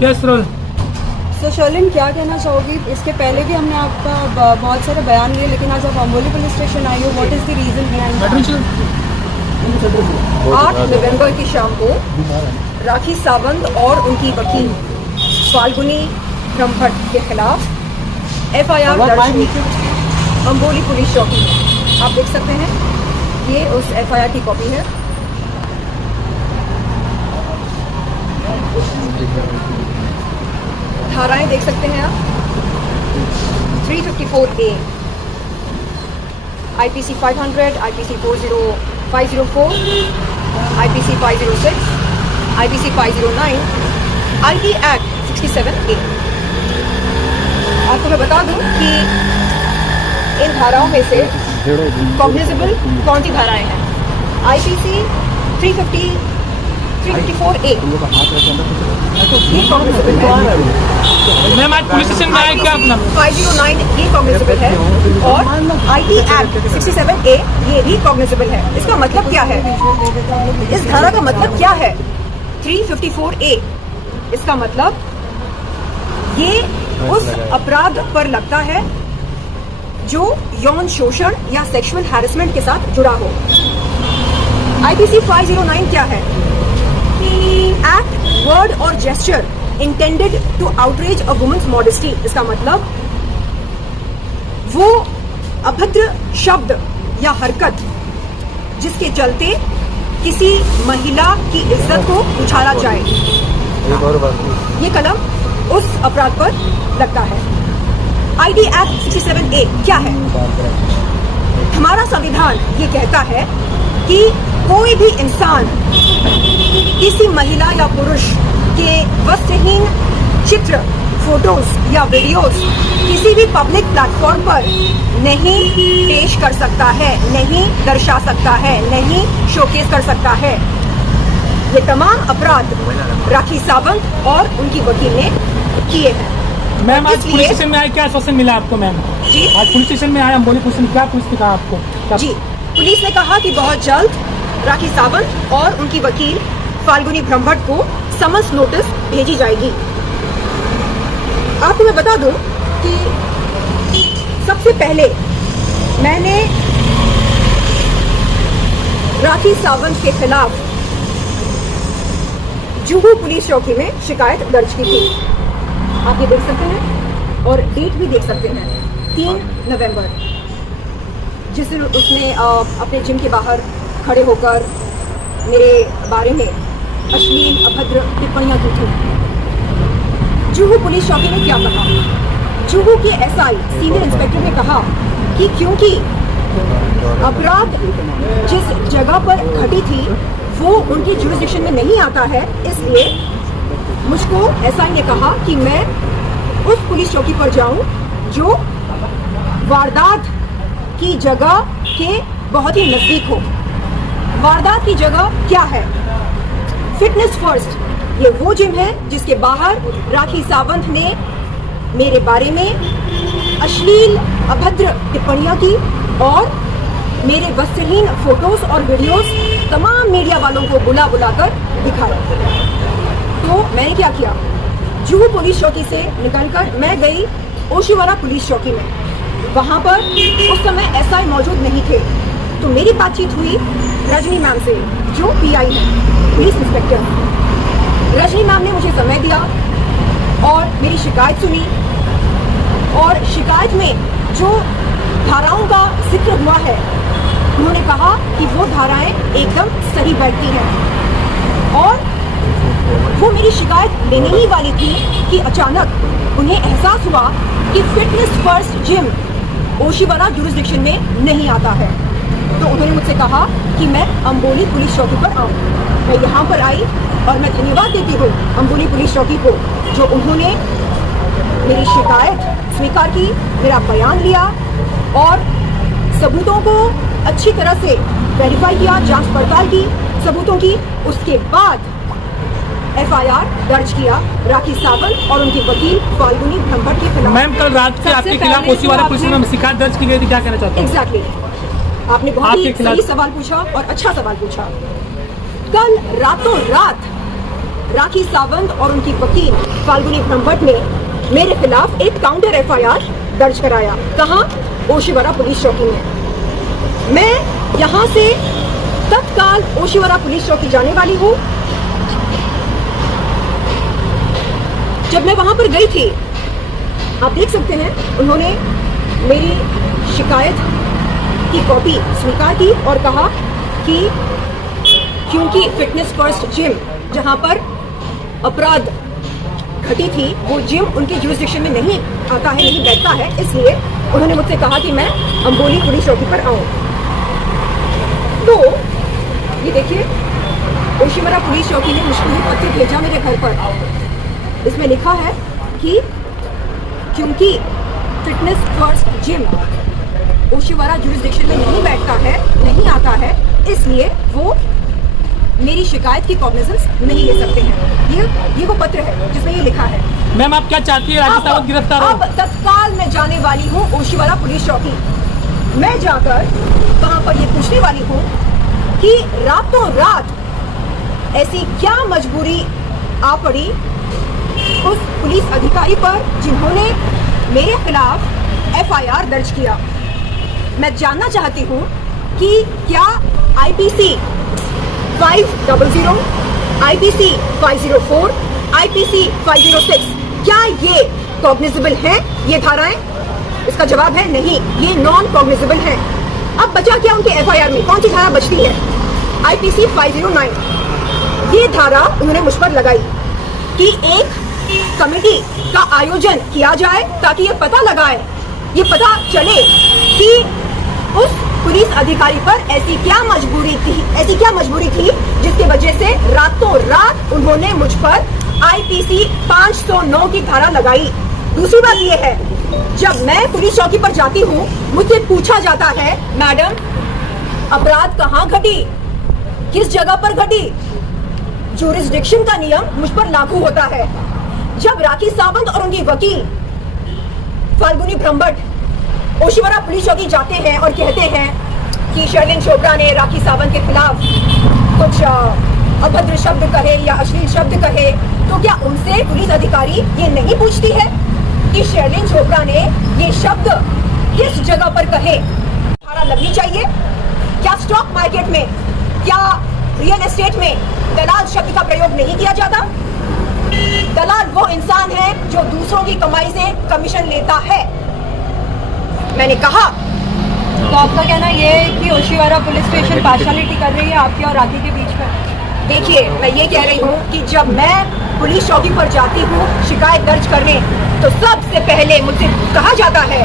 Yes role. सो शर्लिन, क्या कहना चाहोगी? इसके पहले भी हमने आपका बहुत सारे बयान लिए, लेकिन आज आप अम्बोली पुलिस स्टेशन आई हो, what is the reason behind? 8 नवंबर की शाम को राखी सावंत और उनकी वकील फाल्गुनी ब्रह्मभट्ट के खिलाफ एफआईआर दर्ज हुई अम्बोली पुलिस चौकी में। आप देख सकते हैं, ये उस एफआईआर की कॉपी है। धाराएं देख सकते हैं आप। 354A, IPC 500, IPC 504, IPC 506, IPC 509, IT Act 67A। आपको मैं बता दूं कि इन धाराओं में से कॉग्निजेबल कौन सी धाराएं हैं? IPC 354A ये कॉग्निजेबल है। मैम आज पुलिस स्टेशन में आए क्या अपना? 509 ये कॉग्निजेबल है और IT Act 67A ये भी कॉग्निजेबल है। इसका मतलब क्या है? इस धारा का मतलब क्या है? 354A इसका मतलब ये उस अपराध पर लगता है जो यौन शोषण या सेक्सुअल हैरेसमेंट के साथ जुड़ा हो। IPC 509 क्या है? एक्ट, वर्ड और gesture intended to outrage a woman's modesty. इसका मतलब वो अभद्र शब्द या हरकत जिसके चलते किसी महिला की इज्जत को उछाला जाए, ये कलम उस अपराध पर लगता है। ID Act 67A क्या है? हमारा संविधान ये कहता है कि कोई भी इंसान किसी महिला या पुरुष के वस्त्रहीन चित्र, फोटोज या वीडियोस किसी भी पब्लिक प्लेटफॉर्म पर नहीं पेश कर सकता है, नहीं दर्शा सकता है, नहीं शोकेस कर सकता है। ये तमाम अपराध राखी सावंत और उनकी वकील ने किए हैं। मैम आज पुलिस स्टेशन में आए, क्या आश्वासन मिला आपको? मैम जी, आज पुलिस स्टेशन में आए अम्बोली पुलिस ने, क्या पुलिस ने कहा आपको? जी, पुलिस ने कहा कि बहुत जल्द राखी सावंत और उनकी वकील फाल्गुनी ब्रह्मभट्ट को समन्स नोटिस भेजी जाएगी। आपको मैं बता दूं कि सबसे पहले मैंने राखी सावंत के खिलाफ जुहू पुलिस चौकी में शिकायत दर्ज की थी। आप ये देख सकते हैं और डेट भी देख सकते हैं, 3 नवंबर, जिस दिन उसने अपने जिम के बाहर खड़े होकर मेरे बारे में अश्लील अभद्र टिप्पणियां की थी। जुहू पुलिस चौकी ने क्या कहा? जुहू के SI सीनियर इंस्पेक्टर ने कहा कि क्योंकि अपराध जिस जगह पर घटी थी वो उनकी जुरिस्डिक्शन में नहीं आता है, इसलिए मुझको SI ने कहा कि मैं उस पुलिस चौकी पर जाऊं जो वारदात की जगह के बहुत ही नजदीक हो। वारदात की जगह क्या है? फिटनेस फर्स्ट, ये वो जिम है जिसके बाहर राखी सावंत ने मेरे बारे में अश्लील अभद्र टिप्पणियां की और मेरे वस्त्रहीन फोटोज और वीडियोस तमाम मीडिया वालों को बुला बुलाकर दिखाया। तो मैंने क्या किया? जुहू पुलिस चौकी से निकलकर मैं गई ओशिवारा पुलिस चौकी में। वहां पर उस समय SI मौजूद नहीं थे, तो मेरी बातचीत हुई रजनी मैम से, जो PI है, पुलिस इंस्पेक्टर। रजनी मैम ने मुझे समय दिया और मेरी शिकायत सुनी और शिकायत में जो धाराओं का जिक्र हुआ है उन्होंने कहा कि वो धाराएं एकदम सही बैठती हैं और वो मेरी शिकायत लेने ही वाली थी कि अचानक उन्हें एहसास हुआ कि fitness first gym Oshiwara jurisdiction में नहीं आता है। तो उन्होंने मुझसे कहा कि मैं अम्बोली पुलिस चौकी पर आऊं। मैं यहाँ पर आई और मैं धन्यवाद देती हूँ अम्बोली पुलिस चौकी को, जो उन्होंने मेरी शिकायत स्वीकार की, मेरा बयान लिया और सबूतों को अच्छी तरह से वेरीफाई किया, जांच पड़ताल की सबूतों की। उसके बाद FIR दर्ज किया राखी सावंत और उनके वकील फाल्गुनी ब्रह्मभट्ट के खिलाफ। मैम कल रात से आपके खिलाफ ओशिवारा पुलिस में शिकायत दर्ज की गई थी, क्या कहना चाहते हैं? एग्जैक्टली, आपने बहुत ही सही सवाल पूछा और अच्छा सवाल पूछा। कल रातों रात राखी सावंत और उनकी वकील फाल्गुनी ब्रह्मभट्ट ने मेरे खिलाफ एक काउंटर एफआईआर दर्ज कराया। कहाँ? ओशिवरा पुलिस चौकी में। मैं यहाँ से तत्काल ओशिवरा पुलिस चौकी जाने वाली हूँ। जब मैं वहां पर गई थी, आप देख सकते हैं, उन्होंने मेरी शिकायत की कॉपी स्वीकार की और कहा कि क्योंकि फिटनेस फर्स्ट जिम जहां पर अपराध घटी थी, वो जिम उनके जुरिस्डिक्शन में नहीं आता है, नहीं बैठता है, इसलिए उन्होंने मुझसे कहा कि मैं अंबोली पुलिस चौकी पर आऊं। तो ये देखिए, ओशिवरा पुलिस चौकी ने मुझको ये पत्र भेजा मेरे घर पर। इसमें लिखा है कि क्योंकि fitness first gym Oshiwara jurisdiction में नहीं बैठता है, नहीं आता है, इसलिए वो मेरी शिकायत की कॉग्निजेंस नहीं ले सकते हैं। ये वो पत्र है जिसमें ये लिखा है। मैम, आप क्या चाहती है? राखी सावंत गिरफ्तार हो? अब तत्काल मैं जाने वाली हूँ ओशिवरा पुलिस चौकी। मैं जाकर वहां पर ये पूछने वाली हूँ कि रातों रात ऐसी क्या मजबूरी आ पड़ी उस पुलिस अधिकारी पर जिन्होंने मेरे खिलाफ एफआईआर दर्ज किया। मैं जानना चाहती हूँ कि क्या आईपीसी 500, आईपीसी 504, आईपीसी 506 क्या ये कॉग्निजेबल हैं, ये धाराएं? इसका जवाब है नहीं, ये नॉन कॉग्निजेबल हैं। अब बचा क्या उनके एफआईआर में? कौन सी धारा बचती है? आईपीसी 509। ये धारा उन्होंने मुझ पर लगाई कि एक कमेटी का आयोजन किया जाए ताकि ये पता लगाए, ये पता चले कि उस पुलिस अधिकारी पर ऐसी क्या मजबूरी थी जिसकी वजह से रातों रात उन्होंने मुझ पर आईपीसी 509 की धारा लगाई। दूसरी बात ये है, जब मैं पुलिस चौकी पर जाती हूँ, मुझसे पूछा जाता है, मैडम अपराध कहाँ घटी, किस जगह पर घटी? जुरिस्डिक्शन का नियम मुझ पर लागू होता है। जब राखी सावंत और उनकी वकील फाल्गुनी ब्रह्मभट्ट ओशिवरा पुलिस चौकी जाते हैं और कहते हैं कि शर्लिन चोपड़ा ने राखी सावंत के खिलाफ कुछ अभद्र शब्द कहे या अश्लील शब्द कहे, तो क्या उनसे पुलिस अधिकारी ये नहीं पूछती है कि शर्लिन चोपड़ा ने ये शब्द किस जगह पर कहे? धारा लगनी चाहिए। क्या स्टॉक मार्केट में, क्या रियल एस्टेट में दलाल शब्द का प्रयोग नहीं किया जाता? दलाल वो इंसान है जो दूसरों की कमाई से कमीशन लेता है। मैंने कहा। तो आपका कहना ये है कि ओशिवरा पुलिस स्टेशन पार्शियलिटी कर रही है आपके और राखी के बीच में? देखिए, मैं ये कह रही हूँ कि जब मैं पुलिस चौकी पर जाती हूँ शिकायत दर्ज करने, तो सबसे पहले मुझसे कहा जाता है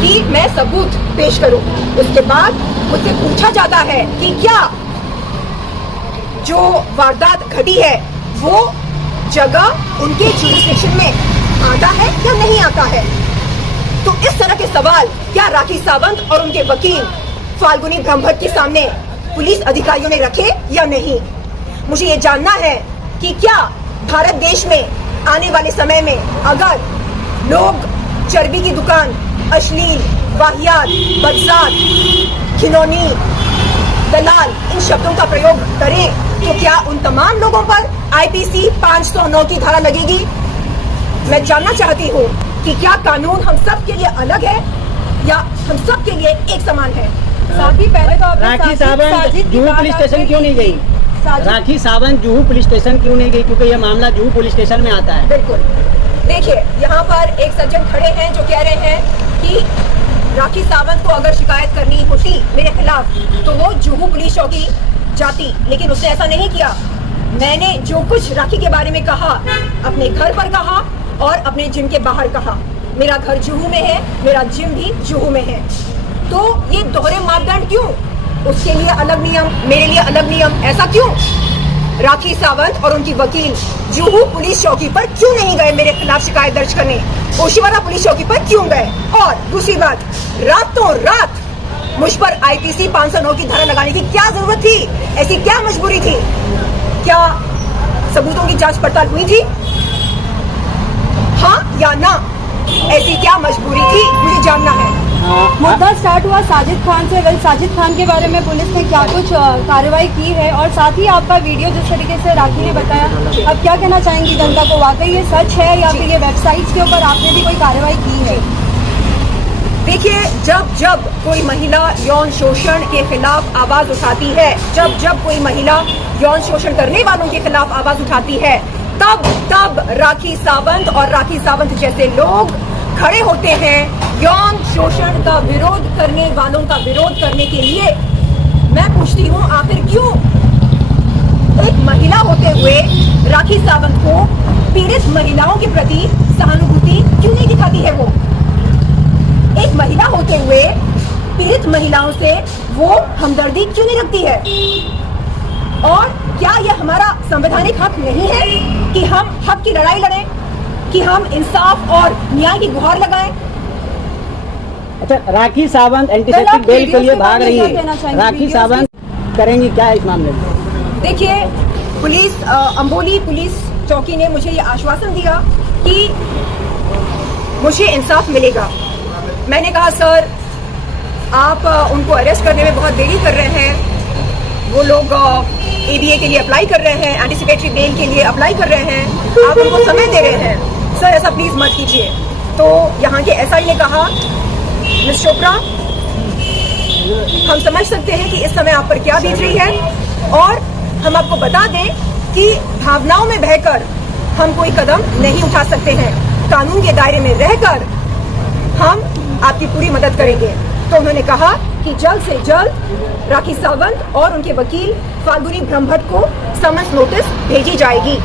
कि मैं सबूत पेश करूँ। उसके बाद मुझसे पूछा जाता है कि क्या जो वारदात घटी है वो जगह उनके जुरिस्डिक्शन में आता है या नहीं आता है। तो इस तरह के सवाल क्या राखी सावंत और उनके वकील फाल्गुनी ब्रह्मभट्ट के सामने पुलिस अधिकारियों ने रखे या नहीं? मुझे ये जानना है कि क्या भारत देश में आने वाले समय में अगर लोग चर्बी की दुकान, अश्लील, वाहियात, बदजात, खिलौनी, दलाल इन शब्दों का प्रयोग करें, तो क्या उन तमाम लोगों पर आईपीसी 509 की धारा लगेगी? मैं जानना चाहती हूँ कि क्या कानून हम सब के लिए अलग है या हम सब के लिए एक समान है? साथी, पहले तो राखी सावंत जुहू पुलिस स्टेशन क्यों नहीं गई? राखी सावंत जुहू पुलिस स्टेशन क्यों नहीं गई? क्योंकि यह मामला जुहू पुलिस स्टेशन में आता है। बिल्कुल। देखिए, यहाँ पर एक सज्जन खड़े हैं जो कह रहे हैं कि राखी सावंत को अगर शिकायत करनी होती मेरे खिलाफ तो वो जुहू पुलिस चौकी जाती, लेकिन उसने ऐसा नहीं किया। मैंने जो कुछ राखी के बारे में कहा, अपने घर पर कहा और अपने जिम के बाहर कहा। मेरा घर जुहू में है, मेरा जिम भी जुहू में है। तो ये दोहरे मापदंड क्यों? उसके लिए अलग नियम, मेरे लिए अलग नियम, ऐसा क्यों? राखी सावंत और उनकी वकील जुहू पुलिस चौकी पर क्यों नहीं गए मेरे खिलाफ शिकायत दर्ज करने? ओशिवरा पुलिस चौकी पर क्यों गए? और दूसरी बात, रातों रात मुझ पर आईपीसी 509 की धारा लगाने की क्या जरूरत थी? ऐसी क्या मजबूरी थी? क्या सबूतों की जांच पड़ताल हुई थी? हाँ या ना? ऐसी क्या मजबूरी थी? मुझे जानना है। मुद्दा स्टार्ट हुआ साजिद खान से। वेल, साजिद खान के बारे में पुलिस ने क्या कुछ कार्रवाई की है, और साथ ही आपका वीडियो जिस तरीके से राखी ने बताया, अब क्या कहना चाहेंगी जनता को? वाकई ये सच है या फिर ये वेबसाइट्स के ऊपर आपने भी कोई कार्रवाई की है? देखिए, जब जब कोई महिला यौन शोषण के खिलाफ आवाज उठाती है, जब जब कोई महिला यौन शोषण करने वालों के खिलाफ आवाज उठाती है, तब तब राखी सावंत और राखी सावंत जैसे लोग खड़े होते हैं यौन शोषण का विरोध करने वालों का विरोध करने के लिए। मैं पूछती हूँ, आखिर क्यों एक महिला होते हुए राखी सावंत को पीड़ित महिलाओं के प्रति सहानुभूति क्यों नहीं दिखाती है? वो एक महिला होते हुए पीड़ित महिलाओं से वो हमदर्दी क्यों नहीं रखती है? और क्या यह हमारा संवैधानिक हक नहीं है कि हम हक की लड़ाई लड़ें, कि हम इंसाफ और न्याय की गुहार लगाएं? अच्छा, राखी सावंत एंटीसेप्टिक बेल के लिए भाग रही है, राखी सावंत करेंगी क्या इस मामले में? देखिए, पुलिस अंबोली पुलिस चौकी ने मुझे ये आश्वासन दिया कि मुझे इंसाफ मिलेगा। मैंने कहा, सर आप उनको अरेस्ट करने में बहुत देरी कर रहे हैं, वो लोग ABA के लिए अप्लाई कर रहे हैं, एंटीसिपेटरी बेल के लिए अप्लाई कर रहे हैं, आप उनको समय दे रहे हैं, सर ऐसा प्लीज मत कीजिए। तो यहाँ के SI ने कहा, मिस चोपड़ा, हम समझ सकते हैं कि इस समय आप पर क्या बीत रही है, और हम आपको बता दें कि भावनाओं में बहकर हम कोई कदम नहीं उठा सकते हैं, कानून के दायरे में रहकर हम आपकी पूरी मदद करेंगे। तो उन्होंने कहा कि जल्द से जल्द राखी सावंत और उनके वकील फाल्गुनी ब्रह्मभट्ट को समन्स नोटिस भेजी जाएगी।